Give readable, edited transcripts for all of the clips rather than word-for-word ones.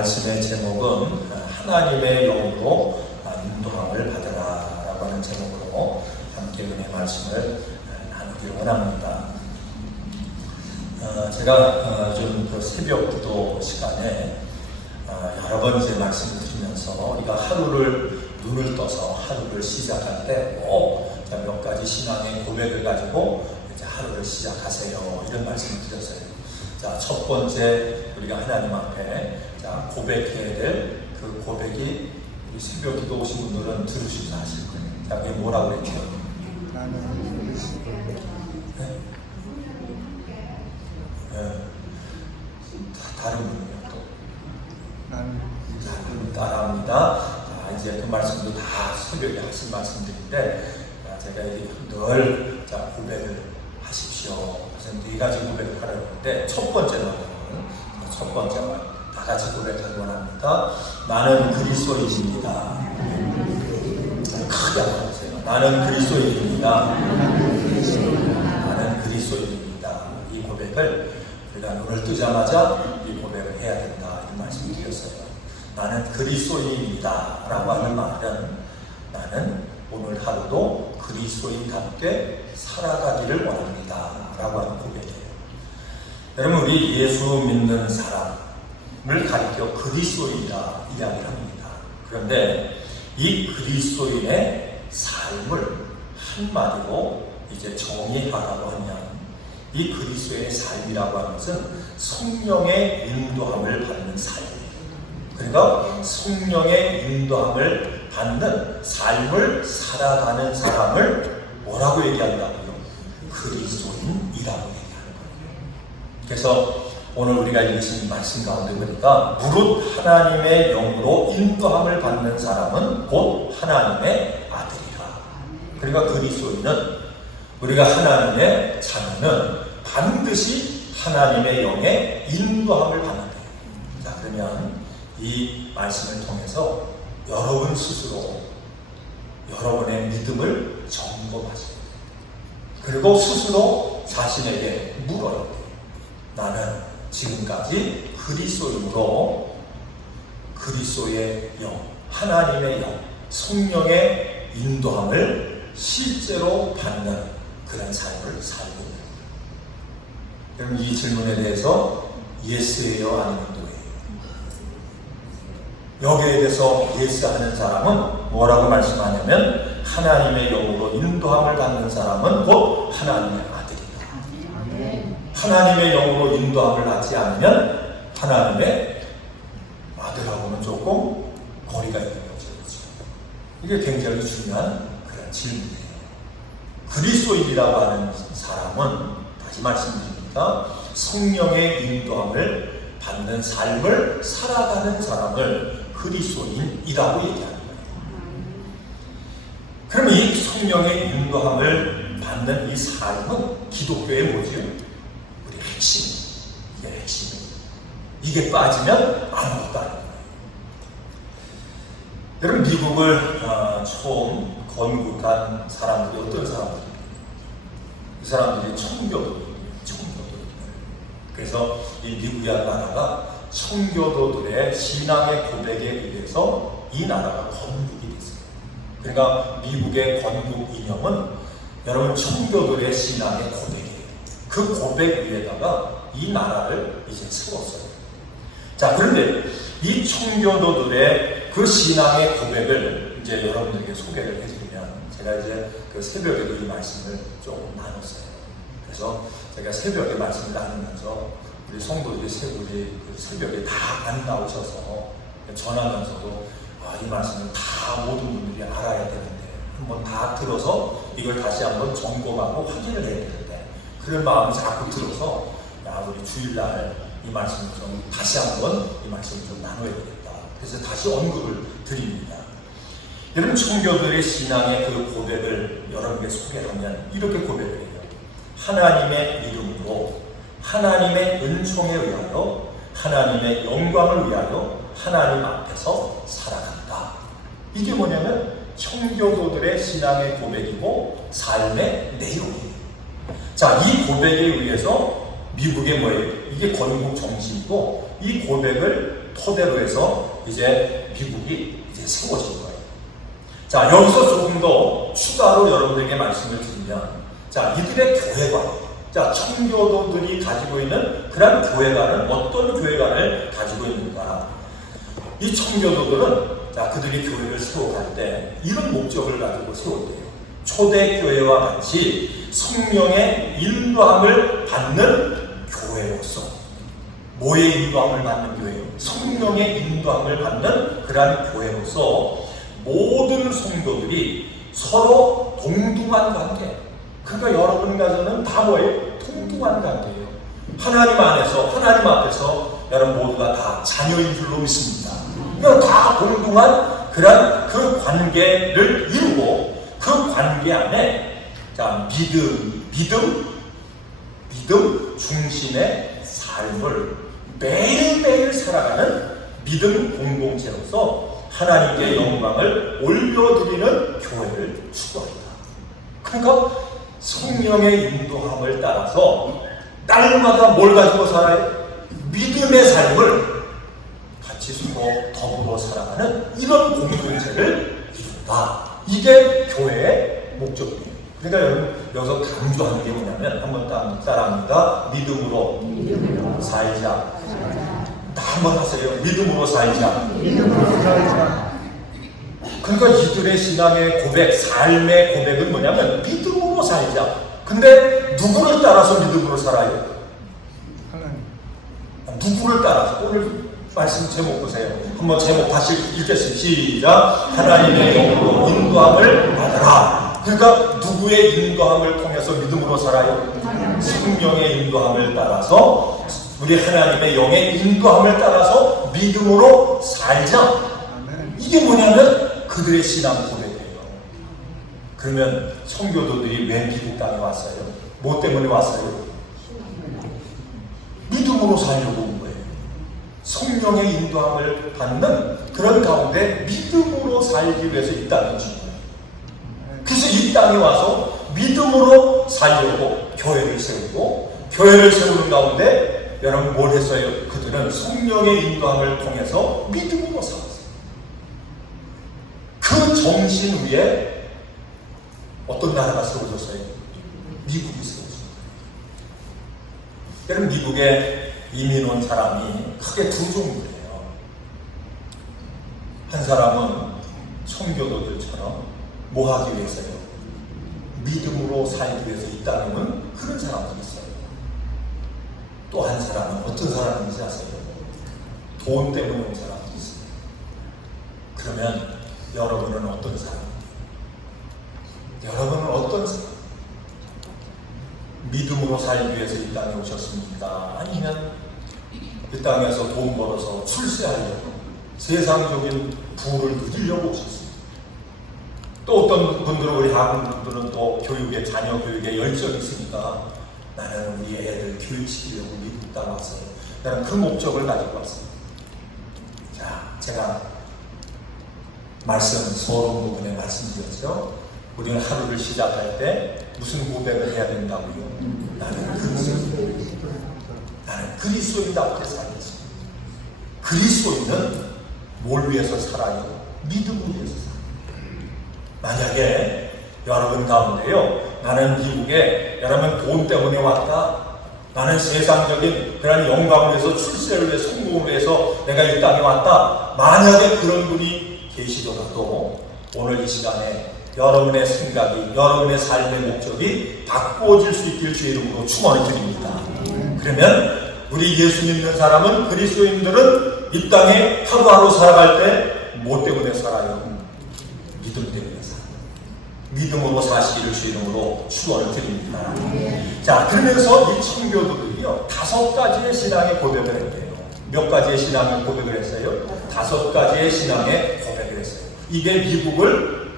말씀의 제목은 하나님의 영으로 인도함을 받으라라고 하는 제목으로 함께 은혜 말씀을 나누기를 원합니다. 제가 좀 그 새벽 기도 시간에 여러 번 이제 말씀을 드리면서 우리가 하루를 눈을 떠서 하루를 시작할 때 꼭 몇 가지 신앙의 고백을 가지고 이제 하루를 시작하세요, 이런 말씀을 드렸어요. 자, 첫 번째 우리가 하나님 앞에 고백해야 될 그 고백이 우리 새벽 기도 오신 분들은 들으시면서 하실 거예요. 자, 그게 뭐라고 그랬죠? 네? 다른 분이요 또? 나는 따라합니다. 자, 이제 그 말씀도 다 새벽에 하신 말씀들인데, 제가 이제 늘 고백을 하십시오. 그래서 네 가지 고백을 하려고 하는데, 첫 번째 말 다 같이 고백하기 원합니다. 나는 그리스도인입니다. 크게 한번 하세요. 나는 그리스도인입니다. 나는 그리스도인입니다. 이 고백을 우리가 눈을 뜨자마자 이 고백을 해야 된다, 이런 말씀을 드렸어요. 나는 그리스도인입니다 라고 하는 말은 나는 오늘 하루도 그리스도인답게 살아가기를 원합니다 라고 하는 고백이에요. 여러분, 우리 예수 믿는 사람을 가리켜 그리스도인이라 이야기를 합니다. 그런데 이 그리스도인의 삶을 한마디로 이제 정의하라고 하면, 이 그리스도인의 삶이라고 하는 것은 성령의 인도함을 받는 삶이에요. 그러니까 성령의 인도함을 받는 삶을 살아가는 사람을 뭐라고 얘기한다고요? 그리스도인이라고 얘기하는 거예요. 그래서 오늘 우리가 읽으신 말씀 가운데 보니까 무릇 하나님의 영으로 인도함을 받는 사람은 곧 하나님의 아들이라. 그러니까 그리스도인은, 우리가 하나님의 자녀는 반드시 하나님의 영의 인도함을 받는 거예요. 자, 그러면 이 말씀을 통해서 여러분 스스로 여러분의 믿음을 점검하세요. 그리고 스스로 자신에게 물어야 돼요. 나는 지금까지 그리스도인으로 그리스도의 영, 하나님의 영, 성령의 인도함을 실제로 받는 그런 삶을 살고 있는 거예요. 그럼 이 질문에 대해서 예스예요, 아니면 노예요? 여기에 대해서 예스하는 사람은 뭐라고 말씀하냐면, 하나님의 영으로 인도함을 받는 사람은 곧 하나님의 아들이다. 하나님의 영으로 인도함을 받지 않으면 하나님의 아들하고는 조금 거리가 있는 거죠. 이게 굉장히 중요한 그런 질문이에요. 그리스도인이라고 하는 사람은, 다시 말씀드립니다, 성령의 인도함을 받는 삶을 살아가는 사람을 그리스도인이라고 얘기하는 거예요. 그러면 이 성령의 인도함을 받는 이 삶은 기독교의 뭐지요? 우리 핵심. 이게 핵심이에요. 이게 빠지면 아무것도 아닙니다. 여러분, 미국을 처음 건국한 사람들이 어떤 사람들입니까? 이 사람들이 청교도들이에요. 그래서 이 미국이라는 나라가 청교도들의 신앙의 고백에 의해서 이 나라가 건국이 됐어요. 그러니까 미국의 건국 이념은 여러분 청교도의 신앙의 고백이에요. 그 고백 위에다가 이 나라를 이제 세웠어요. 자, 그런데 이 청교도들의 그 신앙의 고백을 이제 여러분들에게 소개를 해드리면, 제가 이제 그 새벽에도 이 말씀을 조금 나눴어요. 그래서 제가 새벽에 말씀을 나누면서 우리 성도들이 새벽에 다 안 나오셔서 전하면서도 이 말씀을 다 모든 분들이 알아야 되는데, 한번 다 들어서 이걸 다시 한번 점검하고 확인을 해야 되는데, 그런 마음이 자꾸 들어서 우리 주일날 이 말씀을 좀 다시 한번 이 말씀을 좀 나눠야 되겠다. 그래서 다시 언급을 드립니다. 여러분, 청교도의 신앙의 그 고백을 여러분에게 소개하면 이렇게 고백을 해요. 하나님의 이름으로, 하나님의 은총에 의하여, 하나님의 영광을 위하여 하나님 앞에서 살아간다. 이게 뭐냐면 청교도들의 신앙의 고백이고 삶의 내용이에요. 자, 이 고백에 의해서 미국의 뭐예요? 이게 건국 정신이고, 이 고백을 토대로 해서 이제 미국이 이제 세워진 거예요. 자, 여기서 조금 더 추가로 여러분들에게 말씀을 드리면, 자, 이들의 교회관, 자, 청교도들이 가지고 있는 그런 교회관은 어떤 교회관을 가지고 있는가? 이 청교도들은 자, 그들이 교회를 세워갈 때 이런 목적을 가지고 세울 때요. 초대교회와 같이 성령의 인도함을 받는 교회로서, 뭐의 인도함을 받는 교회요? 성령의 인도함을 받는 그러한 교회로서 모든 성도들이 서로 동등한 관계. 그러니까 여러분 가정은 다 뭐예요? 동등한 관계예요. 하나님 안에서, 하나님 앞에서 여러분 모두가 다 자녀인 줄로 믿습니다. 그러니까 다 동등한 그런 그 관계를 이루고 그 관계 안에 자, 믿음 중심의 삶을 매일매일 살아가는 믿음 공동체로서 하나님께 영광을 올려드리는 교회를 추구합니다. 그러니까 성령의 인도함을 따라서 날마다 뭘 가지고 살아요? 믿음의 삶을 같이 서로 더불어 살아가는 이런 공동체를 이룬다. 이게 교회의 목적이에요. 그러니까 여러분 여기서 강조하는 게 뭐냐면 한번 따라합니다. 믿음으로 살자. 한번 하세요. 믿음으로 살자. 그러니까 이들의 신앙의 고백, 삶의 고백은 뭐냐면 믿음으로 살자. 근데 누구를 따라서 믿음으로 살아요? 누구를 따라서? 오늘 말씀 제목 보세요. 한번 제목 다시 읽겠습니다. 시작. 하나님의 영으로 인도함을 받아라. 그러니까 누구의 인도함을 통해서 믿음으로 살아요? 성령의 인도함을 따라서, 우리 하나님의 영의 인도함을 따라서 믿음으로 살자. 이게 뭐냐면 그들의 신앙 고백이에요. 그러면 청교도들이 왜 미국 땅에 왔어요? 뭐 때문에 왔어요? 믿음으로 살려고 온 거예요. 성령의 인도함을 받는 그런 가운데 믿음으로 살기 위해서 이 땅에 준 거예요. 그래서 이 땅에 와서 믿음으로 살려고 교회를 세우고, 교회를 세우는 가운데 여러분 뭘 했어요? 그들은 성령의 인도함을 통해서 믿음으로 살았어요. 그 정신 위에 어떤 나라가 세워졌어요? 미국이 세워졌어요. 여러분 미국에 이민 온 사람이 크게 두 종류예요. 한 사람은 청교도들처럼 뭐 하기 위해서요? 믿음으로 살기 위해서 이 땅에 온 그런 사람들이 있어요. 또 한 사람은 어떤 사람인지 아세요? 돈 때문에 온 사람들이 있어요. 그러면 여러분은 어떤 사람? 여러분은 어떤 사람? 믿음으로 살기 위해서 이 땅에 오셨습니까? 아니면 이 땅에서 돈 벌어서 출세하려고 세상적인 부를 누리려고 오셨습니까? 또 어떤 분들은, 우리 한국 분들은 또 교육에, 자녀 교육에 열정이 있으니까 나는 우리 애들 교육시키려고 미국 땅에 왔어요. 나는 그 목적을 가지고 왔어요. 자, 제가 서론 부분에 말씀드렸죠. 우리는 하루를 시작할 때 무슨 고백을 해야 된다고요? 나는 그리스도인답게 살겠습니다. 그리스도인은 뭘 위해서 살아요? 믿음을 위해서 살아요. 만약에 여러분 가운데요, 나는 미국에 여러분 돈 때문에 왔다, 나는 세상적인 그런 영광을 위해서, 출세를 위해서, 성공을 위해서 내가 이 땅에 왔다, 만약에 그런 분이 계시더라도 오늘 이 시간에 여러분의 생각이, 여러분의 삶의 목적이 바꾸어질 수 있길 주의 이름으로 축원을 드립니다. 그러면 우리 예수 믿는 사람은, 그리스도인들은 이 땅에 하루하루 살아갈 때 뭐 때문에 살아요? 믿음 때문에 살아요. 믿음으로 사시기를 주의 이름으로 축원을 드립니다. 자, 그러면서 이 청교도들이요, 5가지의 신앙의 고백을 했대요. 몇 가지의 신앙의 고백을 했어요? 5가지의 신앙의 고백을 했어요. 이게 미국을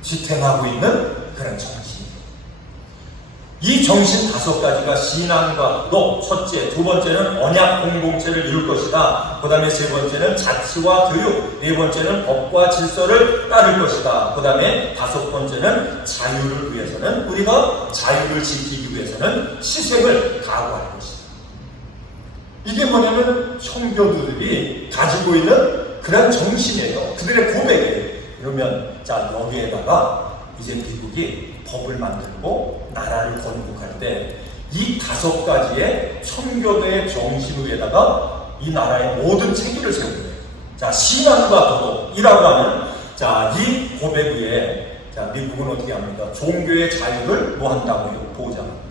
지탱하고 있는 그런 정신이에요. 이 정신 5가지가 신앙과로, 첫째, 두 번째는 언약 공동체를 이룰 것이다. 그 다음에 세 번째는 자치와 교육, 네 번째는 법과 질서를 따를 것이다. 그 다음에 5번째는 자유를 위해서는, 우리가 자유를 지키기 위해서는 희생을 각오할 것이다. 이게 뭐냐면 청교도들이 가지고 있는 그런 정신이에요. 그들의 고백이에요. 그러면 자, 여기에다가 이제 미국이 법을 만들고 나라를 건국할 때 이 5가지의 청교도의 정신 위에다가 이 나라의 모든 체계를 세우는 거예요. 자, 신앙과 도덕이라고 하는 자, 이 고백 위에 자, 미국은 어떻게 합니까? 종교의 자유를 뭐 한다고요? 보장합니다.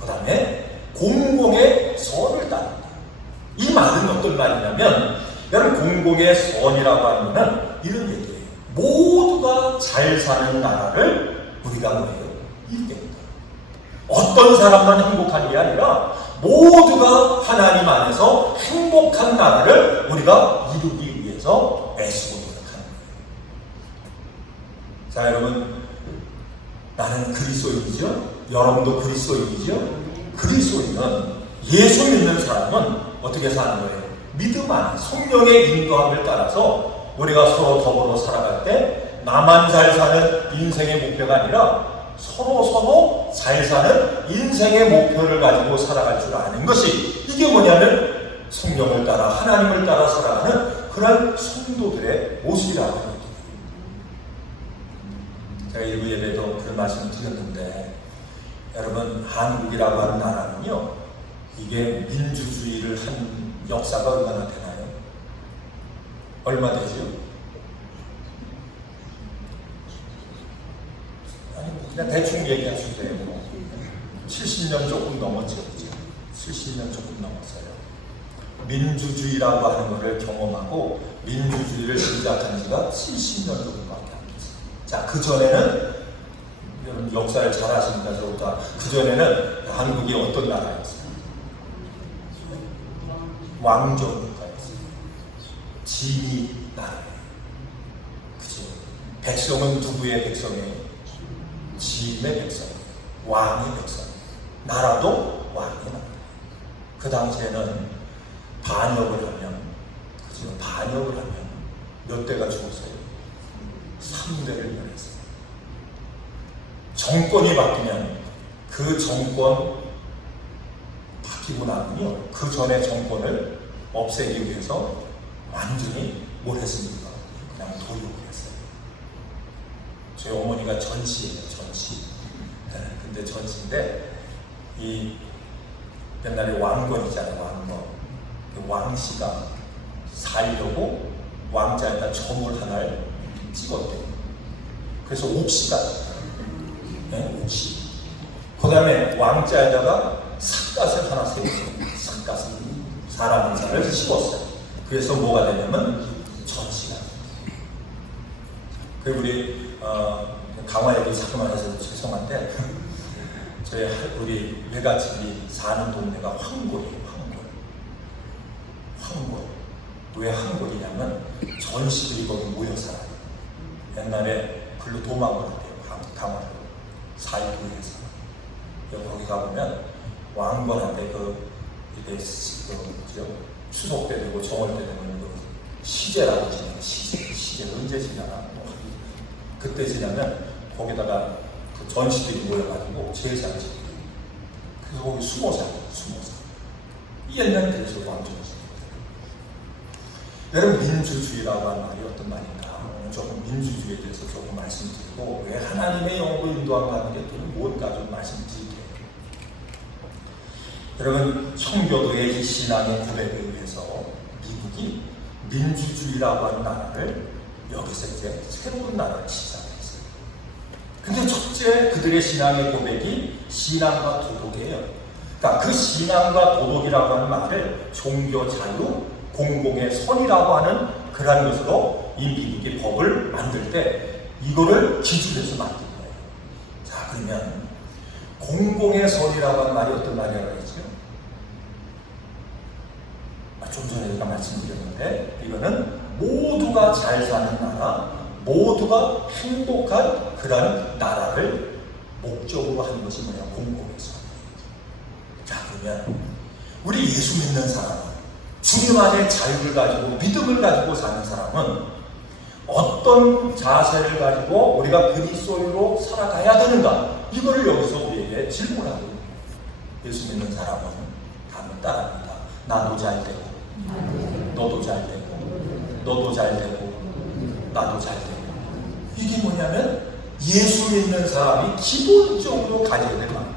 그 다음에 공공의 선을 따릅니다. 이 말은 어떤 말이냐면, 여러분, 공공의 선이라고 하는 것은 이런 얘기예요. 모두가 잘 사는 나라를 우리가 뭐예요? 이루겠다. 어떤 사람만 행복한 게 아니라 모두가 하나님 안에서 행복한 나라를 우리가 이루기 위해서 애쓰고 노력하는 거예요. 자, 여러분, 나는 그리스도인이죠? 여러분도 그리스도인이죠? 그리스도인은, 예수 믿는 사람은 어떻게 사는 거예요? 믿음 안에 성령의 인도함을 따라서 우리가 서로 더불어 살아갈 때 나만 잘 사는 인생의 목표가 아니라 서로 잘 사는 인생의 목표를 가지고 살아갈 줄 아는 것이, 이게 뭐냐면 성령을 따라 하나님을 따라 살아가는 그런 성도들의 모습이라고 합니다. 제가 일부 예배도 그런 말씀을 드렸는데, 여러분, 한국이라고 하는 나라는요, 이게 민주주의를 한 역사가 얼마나 되나요? 얼마 되죠? 아니, 그냥 대충 얘기하셔도 돼요. 70년 조금 넘었죠. 70년 조금 넘었어요. 민주주의라고 하는 것을 경험하고 민주주의를 시작한 지가 70년 정도밖에 안 됐어요. 자, 그 전에는, 여러분 역사를 잘 아십니다. 저보다. 그 전에는 한국이 어떤 나라였어요? 왕정 국가였어요. 진위 나라예요. 그죠? 백성은 누구의 백성이에요? 진의 백성, 왕의 백성. 나라도 왕의 나라. 그 당시에는 반역을 하면, 그죠? 반역을 하면 몇 대가 죽었어요? 3대를 멸했어요. 정권이 바뀌면 그 정권 바뀌고 나면요, 그 전에 정권을 없애기 위해서 완전히 뭘 했습니까? 그냥 도륙을 했어요. 저희 어머니가 전시예요, 전시. 네, 근데 전시인데, 이 옛날에 왕건 있잖아요, 왕건. 그 왕씨가 살려고 왕자에다 점을 하나를 찍었대요. 그래서 옥시가, 네, 옥시. 그 다음에 왕자에다가 삿갓을 하나 세웠어요. 삿갓을, 사람 인사를 씌웠어요. 그래서 뭐가 되냐면 전시가. 그 우리 강화 얘기 잠깐만 해서 죄송한데, 저희 우리 외갓집이 사는 동네가 황골이에요. 황골. 왜 황골이냐면 전시들이 거기 모여 살아요. 옛날에 글로 도망을 한대요. 강화로 사이구에서. 거기 가보면 왕건한테 이게 추석 때 되고 정월 때 되면 시제라고 지내요. 시제 언제 지나나? 그때 지나면 거기다가 그 전시들이 모여가지고 제사를 지내요. 그래서 거기 숨어서. 이 옛날 그래서 왕전시. 여러분, 민주주의라고 하는 말이 어떤 말인가? 오늘 조금 민주주의에 대해서 조금 말씀드리고, 왜 하나님의 영으로 인도하는 게 또는 뭔가 좀 말씀드릴게요. 여러분, 청교도의 이 신앙의 고백에 의해서 미국이 민주주의라고 하는 나라를 여기서 이제 새로운 나라를 시작했어요. 근데 첫째, 그들의 신앙의 고백이 신앙과 도덕이에요. 그러니까 그 신앙과 도덕이라고 하는 말을 종교 자유, 공공의 선이라고 하는 그러한 것으로 이 미국이 법을 만들 때 이거를 기준해서 만든 거예요. 자, 그러면 공공의 선이라고 하는 말이 어떤 말이라고 했죠? 좀 전에 제가 말씀드렸는데, 이거는 모두가 잘 사는 나라, 모두가 행복한 그런 나라를 목적으로 하는 것이 뭐냐? 공공의 선. 자, 그러면 우리 예수 믿는 사람은, 주님 안에 자유를 가지고 믿음을 가지고 사는 사람은 어떤 자세를 가지고 우리가 그리스도인으로 살아가야 되는가? 이거를 여기서 우리에게 질문하고 있는 거예요. 예수 믿는 사람은 다음을 따릅니다. 나도 잘 되고, 너도 잘 되고, 너도 잘 되고, 나도 잘 되고. 이게 뭐냐면 예수 믿는 사람이 기본적으로 가져야 될 마음이에요.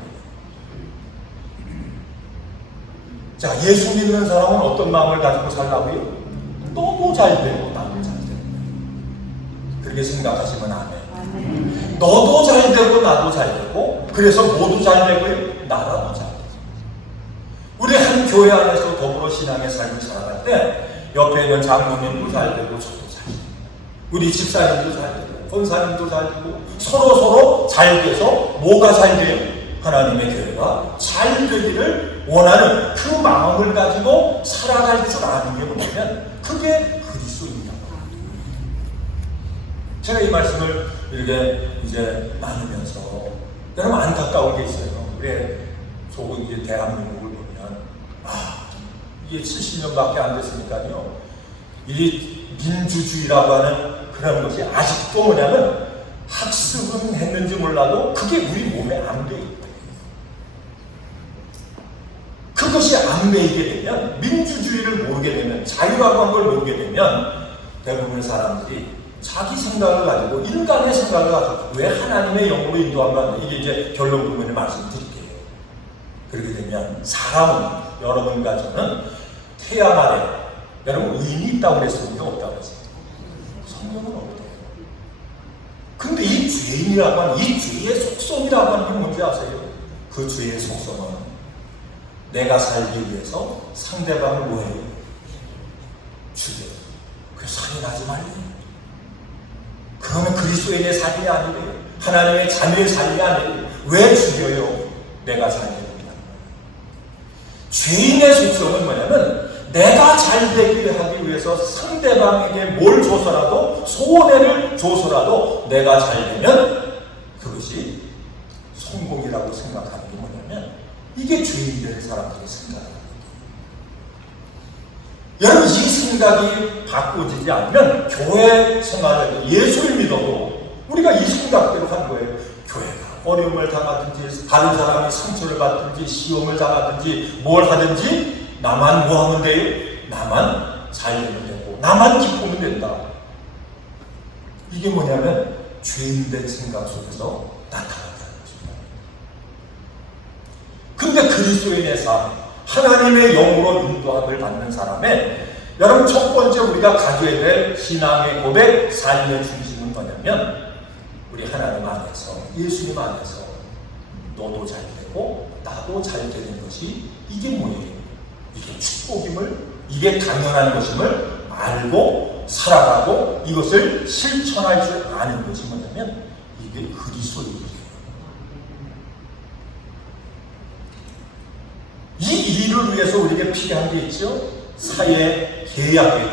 자, 예수 믿는 사람은 어떤 마음을 가지고 살라고요? 너도 잘 되고 나도 잘 되고. 그렇게 생각하시면 안 해요. 너도 잘 되고 나도 잘 되고, 그래서 모두 잘 되고요, 나라도 잘 되고. 우리 한 교회 안에서 더불어 신앙의 삶을 살아갈 때 옆에 있는 장로님도 잘 되고 저도 잘 되고, 우리 집사님도 잘 되고 권사님도 잘 되고, 서로 잘 돼서 뭐가 잘 돼요? 하나님의 교회가 잘 되기를 원하는 그 마음을 가지고 살아갈 줄 아는 게 뭐냐면 그게 그리스도입니다. 제가 이 말씀을 이렇게 이제 나누면서 여러분 안타까운 게 있어요. 우리 조금 이제 대한민국을 보면 이게 70년밖에 안 됐으니까요. 이 민주주의라고 하는 그런 것이 아직도 뭐냐면 학습은 했는지 몰라도 그게 우리 몸에 안 돼 있다. 그것이 안 배이게 되면, 민주주의를 모르게 되면, 자유라고 하는 걸 모르게 되면 대부분의 사람들이 자기 생각을 가지고, 인간의 생각을 가지고 왜 하나님의 영으로 인도한가, 이게 이제 결론 부분을 말씀드릴게요. 그렇게 되면 사람은, 여러분과 저는 태양 아래, 여러분 의인이 있다고 그랬습니까? 없다고 그랬어요? 성경은 없대요. 근데 이 죄인이라고 하는, 이 죄의 속성이라고 하는 게 뭔지 아세요? 그 죄의 속성은 내가 살기 위해서 상대방을 뭐해요? 죽여요. 그래서 살인하지 말래요. 그러면 그리스도인의 삶이 아니래요. 하나님의 자녀의 삶이 아니래요. 왜 죽여요? 내가 살기 위해서. 죄인의 속성은 뭐냐면 내가 잘 되기 하기 위해서 상대방에게 뭘 줘서라도, 소원을 줘서라도 내가 잘 되면 그것이 성공이라고 생각하는 게 뭐냐면 이게 죄인들의 사람들의 생각입니다. 여러분, 이 생각이 바꿔지지 않으면 교회 생활에도 예수를 믿어도 우리가 이 생각대로 한 거예요. 교회가 어려움을 당하든지, 다른 사람이 상처를 받든지, 시험을 당하든지, 뭘 하든지 나만 뭐 하면 돼요? 나만 잘 되면 되고, 나만 기쁘면 된다. 이게 뭐냐면 죄인된 생각 속에서 나타난다는 것입니다. 근데 그리스도인의 삶, 하나님의 영으로 인도함을 받는 사람의, 여러분 첫 번째 우리가 가져야 될 신앙의 고백, 삶의 중심은 뭐냐면 우리 하나님 안에서, 예수님 안에서 너도 잘 되고 나도 잘 되는 것이, 이게 뭐예요? 이게 축복임을, 이게 당연한 것임을 알고 살아가고 이것을 실천할 줄 아는 것이 뭐냐면 이게 그리스도입니다. 이 일을 위해서 우리에게 필요한 게 있죠? 사회 계약의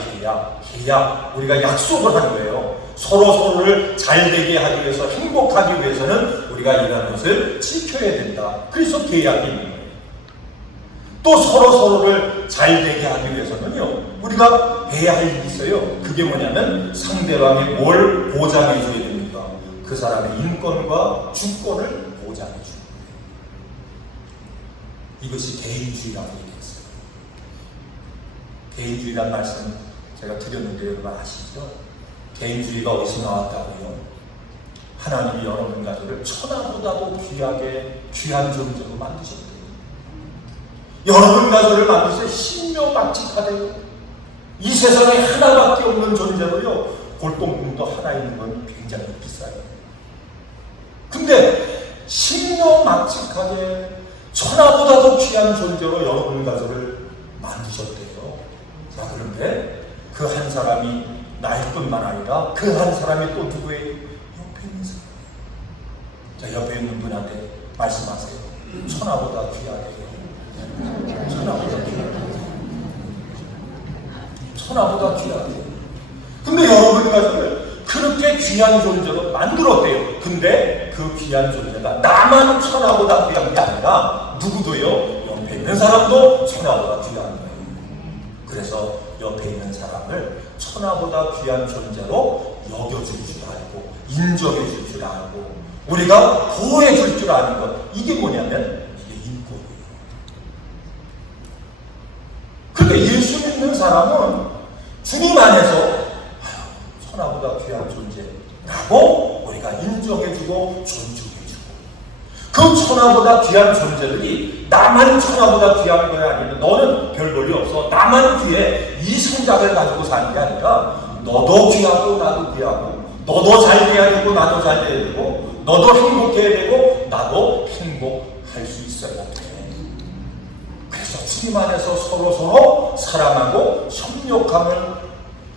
계약. 우리가 약속을 하는 거예요. 서로를 잘 되게 하기 위해서, 행복하기 위해서는 우리가 이런 것을 지켜야 된다. 그래서 계약이 있는 거예요. 또 서로를 잘 되게 하기 위해서는요, 우리가 해야 할 일이 있어요. 그게 뭐냐면 상대방이 뭘 보장해 줘야 됩니까? 그 사람의 인권과 주권을 보장해 주는 거예요. 이것이 개인주의라고 얘기했어요. 개인주의란 말씀 제가 드렸는데 여러분 아시죠? 개인주의가 어디서 나왔다고요? 하나님이 여러분 가족을 천하보다도 귀한 존재로 만드셨대요. 여러분 가족을 만드셔서 신묘막직하대요. 이 세상에 하나밖에 없는 존재로요, 골동품도 하나 있는 건 굉장히 비싸요. 근데 신묘막직하게 천하보다도 귀한 존재로 여러분 가족을 만드셨대요. 자, 그런데 그 한 사람이 나일 뿐만 아니라 그 한 사람이 또 누구예요? 옆에 있는 사람. 자, 옆에 있는 분한테 말씀하세요. 천하보다 귀하대요. 천하보다 귀하대요. 천하보다 귀하대요. 근데 여러분 가족을 그렇게 귀한 존재로 만들었대요. 근데 그 귀한 존재가 나만 천하보다 귀한 게 아니라 누구도요, 옆에 있는 사람도 천하보다 귀한 거예요. 그래서 옆에 있는 사람을 천하보다 귀한 존재로 여겨줄 줄 알고, 인정해 줄 줄 알고, 우리가 보호해 줄 줄 아는 것, 이게 뭐냐면 이게 인권이에요. 사람은 주님 안에서 아유, 천하보다 귀한 존재라고 우리가 인정해주고 존중해주고, 그 천하보다 귀한 존재들이 나만 천하보다 귀한 거야, 아니면 너는 별 볼일 없어, 나만 귀해, 이 생각을 가지고 사는 게 아니라 너도 귀하고 나도 귀하고, 너도 잘 돼야 되고 나도 잘 돼야 되고, 너도 행복해야 되고 나도 행복할 수 있어야 돼. 그래서 주님 안에서 서로 사랑하고 협력하는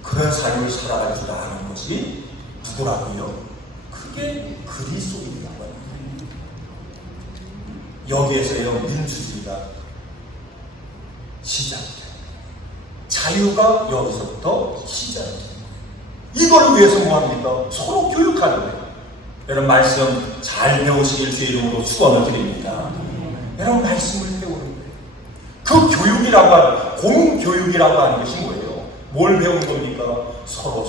그런 삶을 살아갈 줄 아는 것이 누구라고요? 그게 그리스도인이라고 합니다. 여기에서요, 민주주의가 시작돼요. 자유가 여기서부터 시작돼요. 이걸 위해서 뭐합니까? 서로 교육하는 거예요. 여러분, 말씀 잘 배우시길 주 이름으로 축원을 드립니다. 여러분, 말씀을 배우는 거예요. 그 교육이라고 하는, 공교육이라고 하는 것이 뭐예요? 뭘 배우는 겁니까? 서로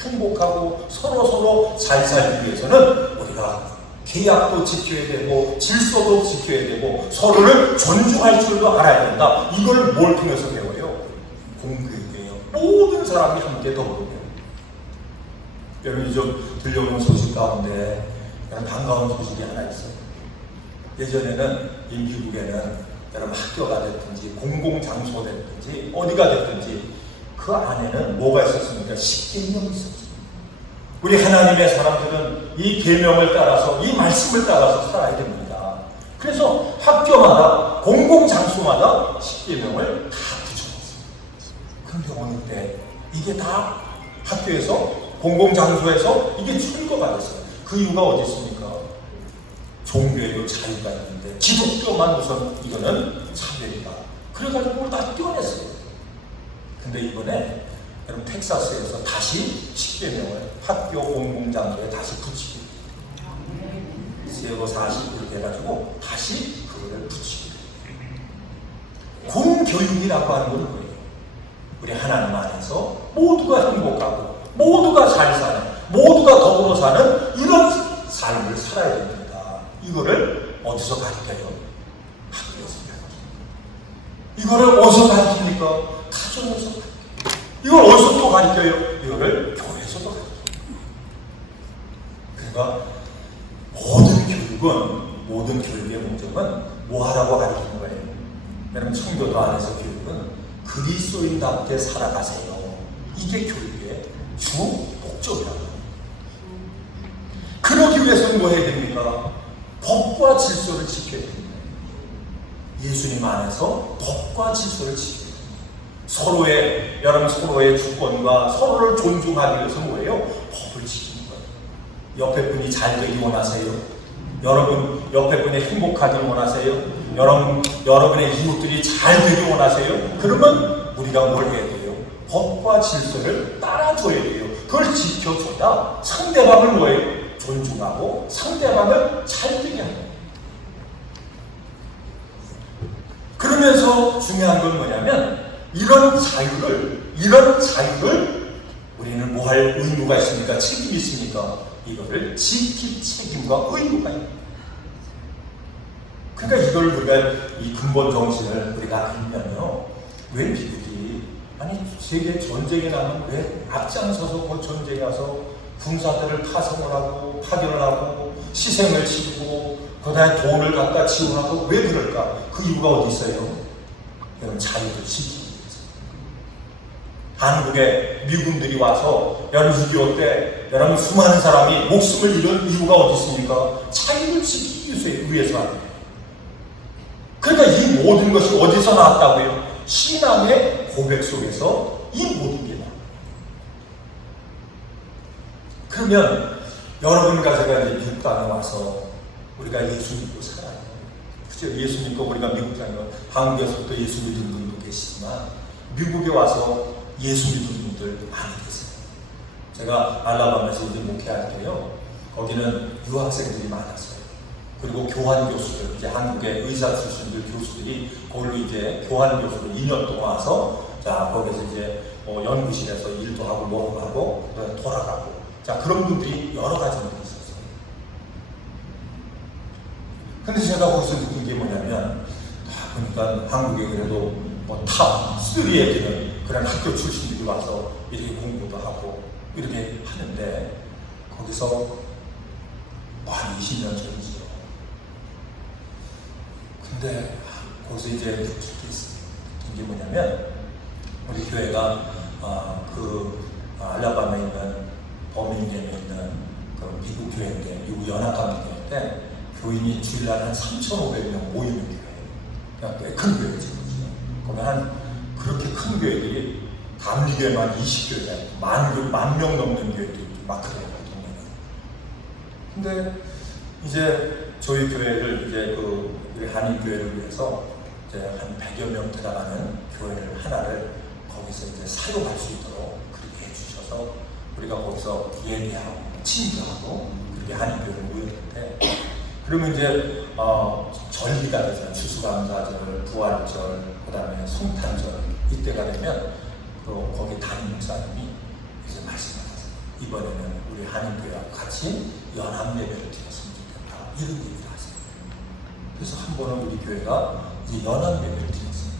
행복하고 서로 잘 살기 위해서는 우리가 계약도 지켜야 되고 질서도 지켜야 되고 서로를 존중할 줄도 알아야 된다. 이걸 뭘 통해서 배워요? 공교육이에요. 모든 사람이 함께 더불어 배워요. 여러분이 좀 들려오는 소식 가운데 반가운 소식이 하나 있어요. 예전에는 이 미국에는 여러분 학교가 됐든지 공공장소 됐든지 어디가 됐든지 그 안에는 뭐가 있었습니까? 십계명이 있었습니다. 우리 하나님의 사람들은 이 계명을 따라서, 이 말씀을 따라서 살아야 됩니다. 그래서 학교마다 공공장소마다 십계명을 다 붙여놨어요. 그런데 어느 때 이게 다 학교에서 공공장소에서 이게 출거가 됐어요. 그 이유가 어디 있습니까? 종교에도 자유가 있는데 기독교만 우선 이거는 차별이다. 그래가지고 그걸 다 떼어냈어요. 근데 이번에 여러분 텍사스에서 다시 십계명을 학교 공공장소에 다시 붙이고, 세로 40 이렇게 해가지고 다시 그거를 붙이고. 공교육이라고 하는 건 뭐예요? 우리 하나님 안에서 모두가 행복하고 모두가 잘 사는, 모두가 더불어 사는 이런 삶을 살아야 됩니다. 이거를 어디서 가르쳐요? 학교에서 가르쳐요. 이거를 어디서 가르칩니까? 가정에서 가르쳐요. 이걸 어디서 또 가르쳐요? 이거를 교회에서도 가르쳐요. 그러니까 모든 교육의 목적은 뭐 하라고 가르치는 거예요? 여러분, 청교도 안에서 교육은 그리스도인답게 살아가세요. 이게 교육의 주 목적이라고 합니다. 그러기 위해서는 뭐 해야 됩니까? 법과 질서를 지켜야 됩니다. 예수님 안에서 법과 질서를 지켜야 됩니다. 서로의 주권과 서로를 존중하기 위해서 뭐예요? 법을 지키는 거예요. 옆에 분이 잘 되기 원하세요? 여러분, 옆에 분이 행복하길 원하세요? 여러분의 이웃들이 잘 되기 원하세요? 그러면 우리가 뭘 해야 돼요? 법과 질서를 따라줘야 돼요. 그걸 지켜줘야 상대방을 뭐예요? 존중하고 상대방을 잘 되게 하는 거예요. 그러면서 중요한 건 뭐냐면, 이런 자유를 우리는 뭐 할 의무가 있습니까? 책임이 있습니까? 이거를 지킬 책임과 의무가 있습니다. 그러니까 이걸 우리가 이 근본 정신을 우리가 알면요, 왜 미국이 세계 전쟁이 나면 왜 앞장서서 그 전쟁에 가서 군사들을 타성을 하고 파견을 하고 희생을 치르고 그다음에 돈을 갖다 지원하고 왜 그럴까? 그 이유가 어디 있어요? 여러분, 자유를 지키기 위해서. 한국에 미군들이 와서 여러분 6.25 때 여러분 수많은 사람이 목숨을 잃은 이유가 어디 있습니까? 자유를 지키기 위해서 합니다. 그러니까 이 모든 것이 어디서 나왔다고요? 신앙의 고백 속에서 이 모든 게 나옵니다. 그러면 여러분과 제가 이제 미국 땅에 와서 우리가 예수 믿고 살아요. 그죠? 예수 믿고 우리가 미국 땅에 한국에서부터 예수 믿는 분도 계시지만 미국에 와서 예수 믿는 분들 많이 계세요. 제가 알라바마에서 이제 목회할 때요, 거기는 유학생들이 많았어요. 그리고 교환 교수들, 이제 한국의 의사 출신들 교수들이 거기로 이제 교환 교수로 2년 동안 와서, 자, 거기서 이제 연구실에서 일도 하고 뭐도 하고 돌아가고, 자, 그런 분들이 여러 가지 분들이 있었어요. 근데 제가 거기서 느낀 게 뭐냐면, 보니까 한국에 그래도 탑 3에 드는 그런 학교 출신들이 와서 이렇게 공부도 하고 이렇게 하는데 거기서 한 20년 전이죠. 근데 거기서 이제 느낀 게 있습니다. 느낀 게 뭐냐면 우리 교회가 알라바마에 있는 버밍엄에 있는 그 미국 교회인데 미국 연합감리교회인데 교인이 주일날 한 3,500명 모이는 교회예요. 꽤 큰 교회죠. 그러면 그렇게 큰 교회들이 감리교회만 20교회가 있고 만 명 넘는 교회도 있고 막 그래요. 근데 이제 저희 교회를 이제 우리 한인교회를 위해서 이제 한 100여 명 들어가는 교회를 하나를 거기서 이제 사용할 수 있도록 그렇게 해주셔서 우리가 거기서 예배하고 친교하고 그렇게 한인교회를 모였는데 그러면 이제 절기가 되잖아요. 추수감사절, 부활절, 그 다음에 성탄절 이때가 되면 거기 담임 목사님이 이제 말씀하셨어요. 이번에는 우리 한인교회하고 같이 연합 예배를 드렸으면 좋겠다 이런 얘기를 하세요. 그래서 한 번은 우리 교회가 이 연합 예배를 드렸어요.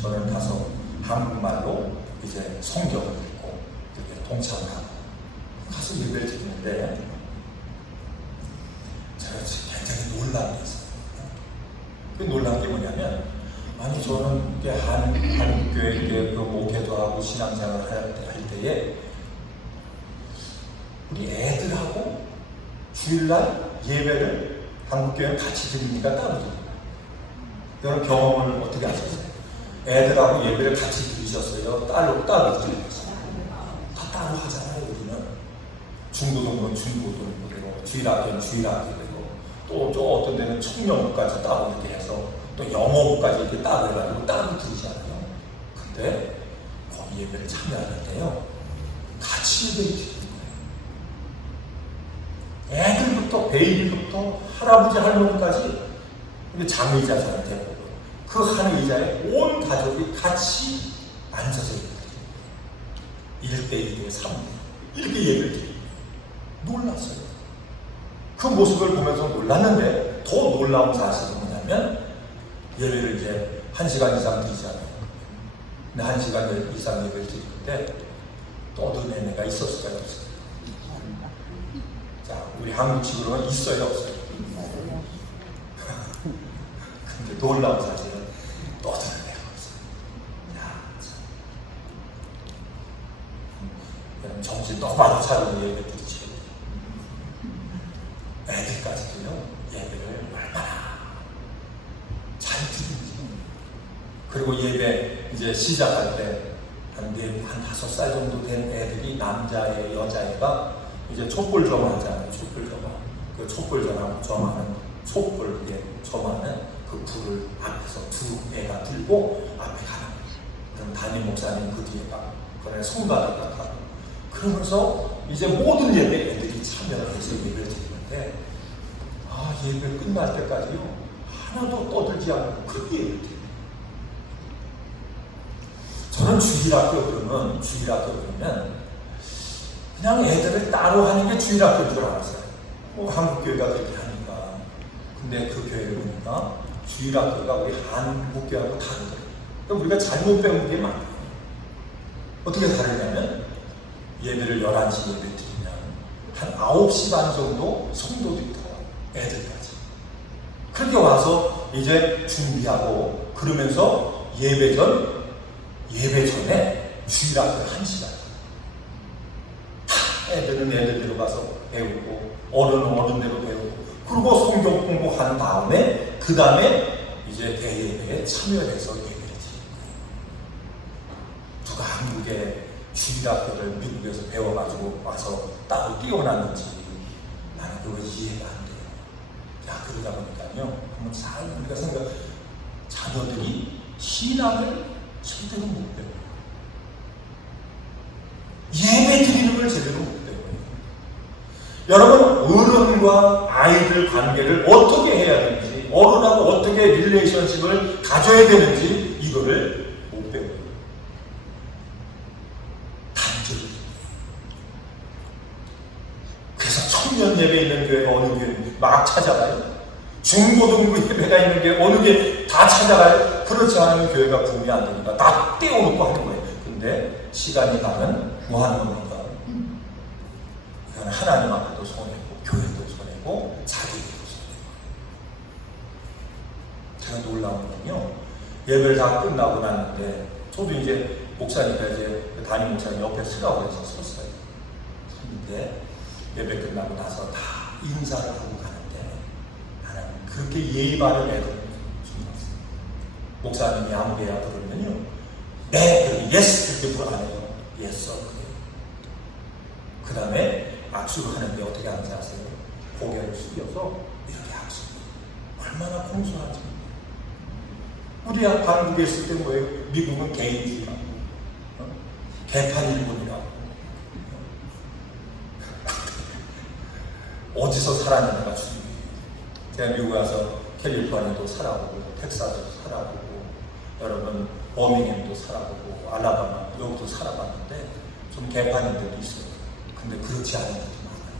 저는 가서 한국말로 이제 성경을 읽고 이렇게 동참을 하고 가서 예배를 드리는데 제가 굉장히 놀란 게 있어요. 그 놀란 게 뭐냐면 아니 저는 한국교회 목회도 하고 신앙생활을 할 때에 우리 애들하고 주일날 예배를 한국교회는 같이 드립니까? 따로 드립니까? 여러분 경험을 어떻게 하셨어요? 애들하고 예배를 같이 드리셨어요? 따로 드리셨어요? 다 따로 하잖아요. 우리는 중고등부는 중고등부대로 주일학교는 주일학교대로 또 어떤 데는 청년부까지 따로 이렇게 해서 또 영어부까지 이렇게 따로 해가지고 따로 들으시잖아요. 근데 거기 예배를 참여하는데요 같이 예배를 드리는 거예요. 애들부터 베이비부터 할아버지 할머니까지 장의자잖아요. 대부분 그 한 의자에 온 가족이 같이 앉아서 예배를 드립니다. 1대 2대 3대 이렇게 예배를 드립니다. 놀랐어요. 그 모습을 보면서 놀랐는데 더 놀라운 사실은 뭐냐면 예배를 이제 1시간 이상 드리잖아요. 근데 1시간 이상 예배를 드리는데 떠든 애가 있었을까요? 없을까요? 자, 우리 한국식으로는 있어요? 없어요? 근데 놀라운 사실은 떠드는 애가 없어요. 야, 참. 정신 똑바로 차리고 예배 드리지. 애들까지도요, 예배를 얼마나 잘 드리는지. 그리고 예배 이제 시작할 때 한 5살 정도 된 애들이 남자애, 여자애가 이제 촛불 점하잖아요. 촛불 점화. 그 촛불 점하는 촛불에 점하는 그 불을 앞에서 두 애가 들고 앞에 가는 거예요. 그럼 담임 목사님 그 뒤에 가고, 그다음에 손가락에 가고, 그러면서 이제 모든 예배 애들이 참여를 해서 예배를 드리는데, 예배 끝날 때까지요 하나도 떠들지 않고 그렇게 예배를 드려요. 저는 주일학교 그러면 그냥 애들을 따로 하는 게 주일학교인 줄 알았어요. 한국교회가 그렇게 하니까. 근데 그 교회를 보니까 주일학교가 우리 한국교회하고 다르더라고요. 그러니까 우리가 잘못 배운 게 많아요. 어떻게 다르냐면 예배를 11시 예배 드리면 한 9시 반 정도 성도들이 있더라고요. 애들까지. 그렇게 와서 이제 준비하고 그러면서 예배 전에 주일학교 1시간. 애들은 애들대로 가서 배우고 어른은 어른대로 배우고 그리고 성경 공부한 다음에 그 다음에 이제 대예배에 참여해서 예배를 드리는 거예요. 누가 한국의 주일학교를 미국에서 배워가지고 와서 따로 띄워놨는지 나는 그거 이해가 안 돼요. 야, 그러다 보니까요 한번 잘 우리가 자녀들이 신앙을 제대로 못 배워요. 예배 드리는 걸 제대로 못 배워요. 여러분, 어른과 아이들 관계를 어떻게 해야 되는지, 어른하고 어떻게 릴레이션십을 가져야 되는지 이거를 못 배워요. 단절이. 그래서 청년 예배 있는 교회가 어느 교회 막 찾아가요. 중고등부 예배가 있는 게 어느 게 다 찾아가요. 그렇지 않으면 교회가 구분이 안 되니까 다 떼어놓고 하는 거예요. 근데 시간이 가면 무한겁니다. 이건 하나님 앞에도 손해고 교회도 손해고 자기도 손해고. 제가 놀라운 건요, 예배를 다 끝나고 났는데 저도 이제 목사니까 이제 담임 목사님 옆에 서라고 해서 섰어요. 섰는데 예배 끝나고 나서 다 인사를 하고 가는데 나는 그렇게 예의 바른 애들 목사님이 아무개야 그러면요, 네, 그렇게 예스 그렇게 불 안 해요. 예스. 그 다음에 악수를 하는데 어떻게 하는지 아세요? 고개를 숙여서 이렇게 악수. 얼마나 공손하지. 우리 한국에 있을 때 뭐예요? 미국은 개인주의라고, 개판 일본이라고. 어디서 살았는지가 중요해요. 제가 미국에 와서 캘리포니아도 살아보고 텍사스도 살아보고 여러분 버밍햄도 살아보고 알라바마 여기도 살아봤는데 좀 개판인 데도 있어요. 근데 그렇지 않은 데도 많아요.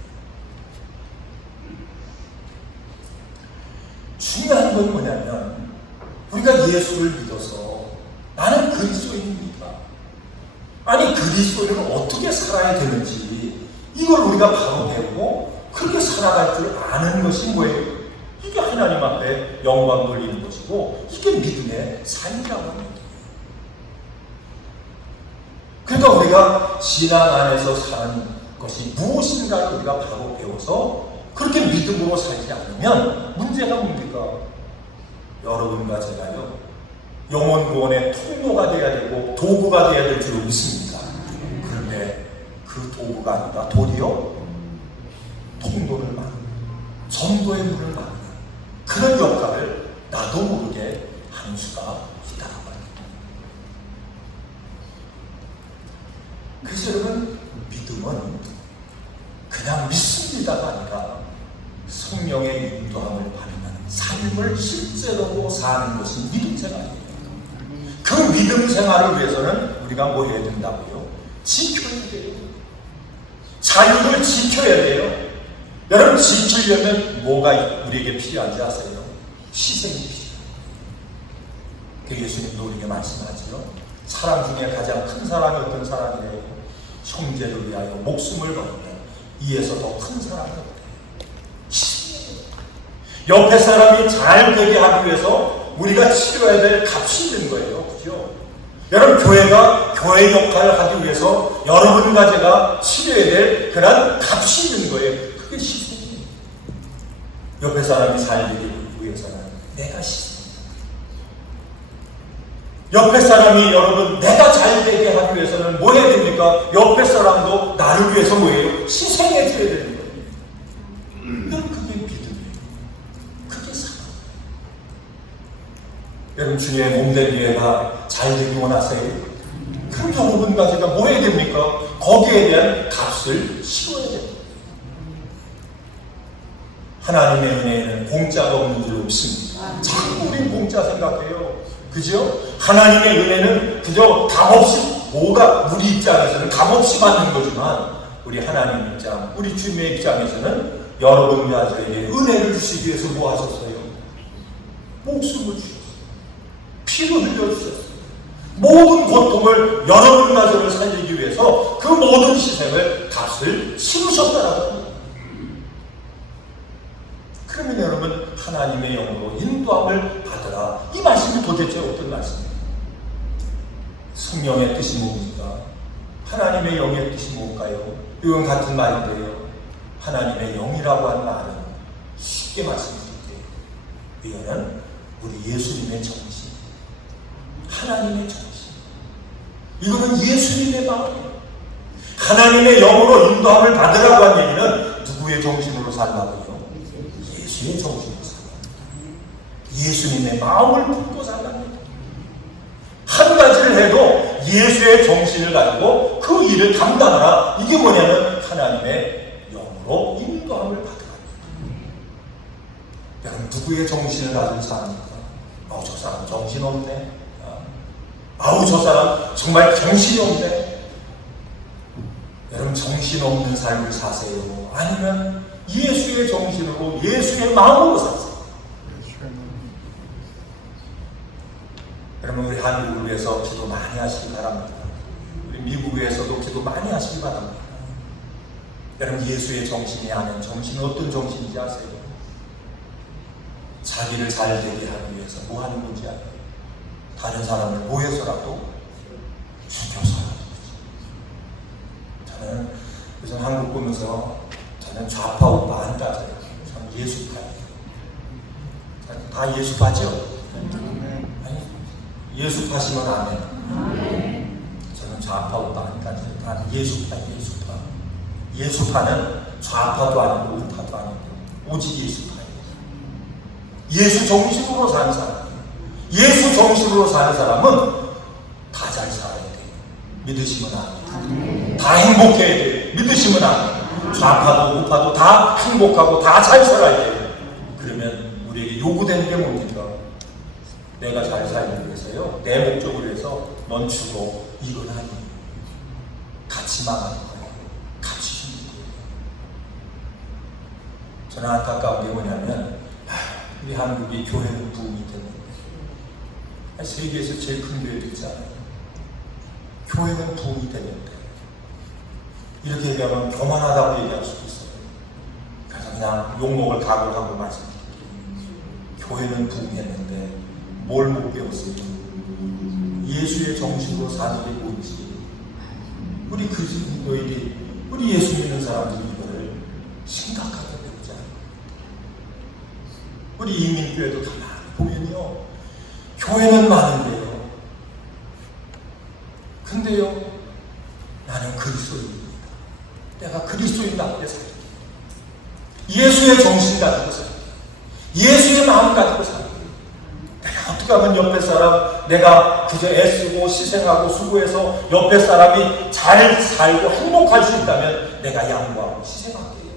중요한 건 뭐냐면 우리가 예수를 믿어서 나는 그리스도인입니다. 아니 그리스도인은 어떻게 살아야 되는지 이걸 우리가 바로 배우고 그렇게 살아갈 줄 아는 것이 뭐예요? 이게 하나님 앞에 영광 돌리는 것이고 이게 믿음의 삶이라고 합니다. 그러니까 우리가 신앙 안에서 사는 것이 무엇인가를 우리가 바로 배워서 그렇게 믿음으로 살지 않으면 문제가 뭡니까? 여러분과 제가요, 영혼 구원의 통로가 되어야 되고 도구가 되어야 될 줄 믿습니다. 그런데 그 도구가 아니라 도리어 통로를 막는, 전도의 문을 막는 그런 역할을 나도 모르게 하는 수가 있다고 합니다. 그래서 여러분, 믿음은 그냥 믿습니다가 아니라 성령의 인도함을 받는 삶을 실제로 사는 것이 믿음 생활이에요. 그 믿음 생활을 위해서는 우리가 뭐 해야 된다고요? 지켜야 돼요. 자유를 지켜야 돼요. 여러분, 지키려면 뭐가 우리에게 필요한지 아세요? 희생이 필요해요. 그 예수님도 우리에게 말씀하죠. 사람 중에 가장 큰 사랑이 어떤 사랑이래요? 형제를 위하여 목숨을 버리면 이에서 더 큰 사랑이 없대요. 옆에 사람이 잘 되게 하기 위해서 우리가 치러야 될 값이 있는 거예요. 그죠? 여러분, 교회가 교회 역할을 하기 위해서 여러분과 제가 치러야 될 그런 값이 있는 거예요. 그게 희생이에요. 옆에 사람이 잘 되기 위해서는 내가 희생입니다. 옆에 사람이 여러분 내가 잘 되게 하기 위해서는 뭐 해야 됩니까? 옆에 사람도 나를 위해서 뭐예요? 희생해 줘야 되는 거예요. 그게 믿음이에요. 그게 사랑. 여러분, 주님의 몸된 교회가 잘 되기 원하세요? 그럼 여러분과 제가 뭐 해야 됩니까? 거기에 대한 값을 치러야 됩니다. 하나님의 은혜에는 공짜가 없는 줄 믿습니다. 자꾸 우린 공짜 생각해요. 그죠? 하나님의 은혜는 그저 값없이, 뭐가 우리 입장에서는 값없이 받는 거지만 우리 하나님 입장, 우리 주님의 입장에서는 여러분과 저에게 은혜를 주시기 위해서 뭐 하셨어요? 목숨을 주셨어요. 피를 흘려주셨어요. 모든 고통을 여러분과 저를 살리기 위해서 그 모든 희생을 값을 치르셨다라고 합니다. 그러면 여러분, 하나님의 영으로 인도함을 받으라. 이 말씀이 도대체 어떤 말씀입니까? 성령의 뜻이 뭡니까? 하나님의 영의 뜻이 뭘까요? 이건 같은 말인데요. 하나님의 영이라고 하는 말은 쉽게 말씀드릴게요. 이거는 우리 예수님의 정신, 하나님의 정신. 이거는 예수님의 마음이에요. 하나님의 영으로 인도함을 받으라고 한 얘기는 누구의 정신으로 살라고요? 예수의 정신으로 살라. 예수님의 마음을 품고 살랍니다. 한 가지를 해도 예수의 정신을 가지고 그 일을 감당하라. 이게 뭐냐면 하나님의 영으로 인도함을 받으라. 여러분, 누구의 정신을 가지고 삽니까? 저 사람 정신없네. 저 사람 정말 정신이 없네. 여러분, 정신없는 삶을 사세요? 아니면 예수의 정신으로, 예수의 마음으로 사세요? 여러분, 우리 한국을 위해서 기도 많이 하시기 바랍니다. 미국에서도 기도 많이 하시기 바랍니다. 여러분, 예수의 정신이 아닌 정신은 어떤 정신인지 아세요? 자기를 잘 되게 하기 위해서 뭐 하는 건지 알아요? 다른 사람을 모여서라도 죽여서라도. 저는 요즘 한국 보면서 저는 좌파 우파 안 따져요. 저는 예수파예요. 다 예수파죠? 아니, 예수파시면 안 해요. 저는 좌파 우파 안 따져요. 다 예수파. 예수파는 좌파도 아니고 우파도 아니고 오직 예수파예요. 예수 정신으로 사는 사람, 예수 정신으로 사는 사람은 다 잘 살아야 돼요. 믿으시면 안 돼요. 다 행복해야 돼요. 믿으시면 안 돼요. 좌파도 우파도 다 행복하고 다 잘 살아야 돼요. 그러면 우리에게 요구되는 게 뭡니까? 내가 잘 살기 위해서요, 내 목적을 위해서 넌 주고 이건 아니에요. 같이 망하는 거예요. 같이 죽는 거예요. 저는 안타까운 게 뭐냐면, 우리 한국이 교회는 부흥이 됐는데, 세계에서 제일 큰 교회도 있잖아요. 교회는 부흥이 됐는데, 이렇게 얘기하면 교만하다고 얘기할 수도 있어요. 그래서 그냥 욕먹을 각오하고 말씀드릴게요. 교회는 부흥했는데 뭘 못 배웠어요? 예수의 정신으로 사는 게 뭔지. 우리 그리스도인들이, 우리 예수 믿는 사람들이 이거를 심각하게 배우지 않아요. 우리 이민교회도 가만히 보면요, 교회는 많은데요, 근데요, 나는 그리스도인입니다. 내가 그리스도인답게 살게, 예수의 정신 가지고 살게, 예수의 마음 가지고 살게. 내가 어떻게 하면 옆에 사람, 내가 그저 애쓰고 희생하고 수고해서 옆에 사람이 잘 살고 행복할 수 있다면 내가 양보하고 희생할게요.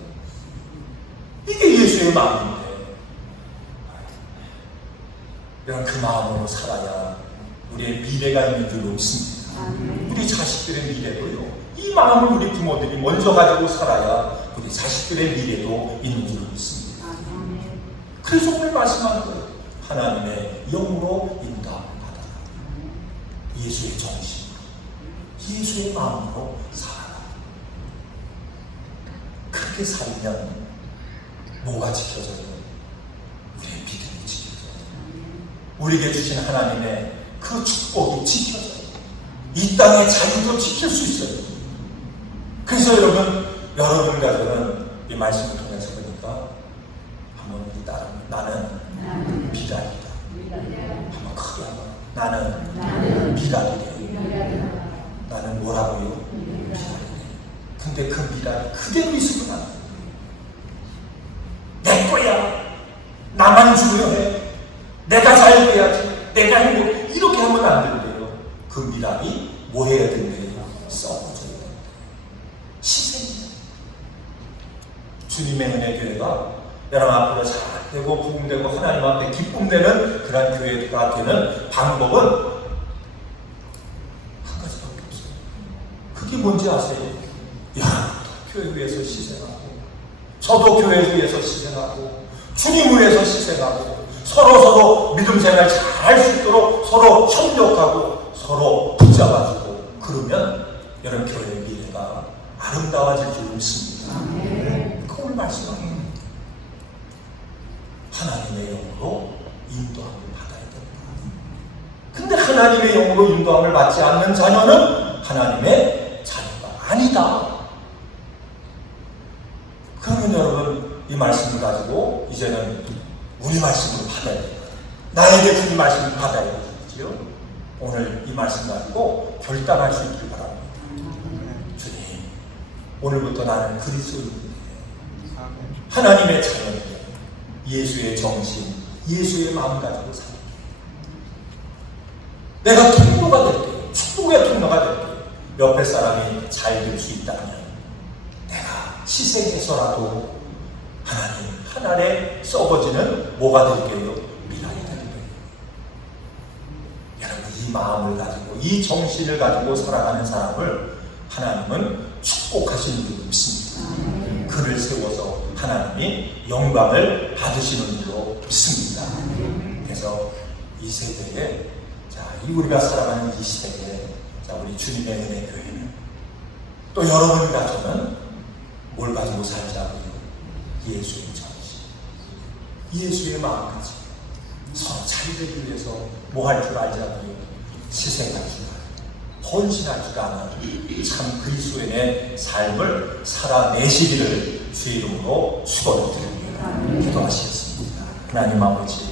이게 예수의 마음인데, 이런 그 마음으로 살아야 우리의 미래가 있는 줄 믿습니다. 우리 자식들의 미래도요, 이 마음을 우리 부모들이 먼저 가지고 살아야 우리 자식들의 미래도 있는 줄 믿습니다. 그래서 오늘 말씀하는 거예요. 하나님의 영으로 인도받아라. 예수의 정신으로, 예수의 마음으로 살아라. 그렇게 살면 뭐가 지켜져요? 우리의 믿음이 지켜져요. 우리에게 주신 하나님의 그 축복이 지켜져요. 이 땅의 자유도 지킬 수 있어요. 그래서 여러분과 저는 이 말씀을 통해서 보니까 한번 우리 따라, 나는 비단이다. 한번 크게 한번, 나는 비단이다. 나는 뭐라고요? 비단이다. 근데 그 비단이 그대로 있으면 안 돼. 내 거야. 나만 주려 해. 내가 잘 돼야지. 내가 행복해. 이렇게 하면 안 된대요. 그 미랄이 뭐 해야 된대요? 썩어줘야 된대요. 희생이에요. 주님의 은혜 교회가 여러분 앞으로 잘 되고 부흥되고 하나님 앞에 기쁨되는 그런 교회가 되는 방법은 한 가지밖에 없어요. 그게 뭔지 아세요? 교회 위해서 희생하고, 저도 교회 위해서 희생하고, 주님 위해서 희생하고, 서로 믿음 생활 잘 할 수 있도록 서로 협력하고 서로 붙잡아주고, 그러면 여러분 교회의 미래가 아름다워질 줄 믿습니다. 그걸 말씀하는 거예요. 하나님의 영으로 인도함을 받아야 된다. 근데 하나님의 영으로 인도함을 받지 않는 자녀는 하나님의 자녀가 아니다. 그러면 여러분 이 말씀을 가지고 이제는 우리 말씀을 받아야 됩니다. 나에게 주신 말씀을 받아야 되죠. 오늘 이 말씀 가지고 결단할 수 있길 바랍니다. 주님, 오늘부터 나는 그리스도인이에요. 하나님의 자녀예요. 예수의 정신, 예수의 마음 가지고 살게. 내가 통로가 될게요. 축복의 통로가 될게요. 옆에 사람이 잘 될 수 있다면 내가 희생해서라도 하나님 하늘에 썩어지는 뭐가 될게요? 미랄이 될게요. 여러분 이 마음을 가지고 이 정신을 가지고 살아가는 사람을 하나님은 축복하시는 줄 믿습니다. 그를 세워서 하나님이 영광을 받으시는 줄로 믿습니다. 그래서 이 세대에, 자, 이 우리가 살아가는 이 시대에, 자, 우리 주님의 은혜 교회는 또 여러분과 저는 뭘 가지고 살자고요? 예수의 정신, 예수의 마음까지 서로 자기를 위해서 뭐 할 줄 알자고요? 희생할 줄 알고 헌신할 줄 아는 참 그리스도인의 삶을 살아내시기를 주의 이름으로 축원을 드립니다. 기도하시겠습니다. 하나님 아버지,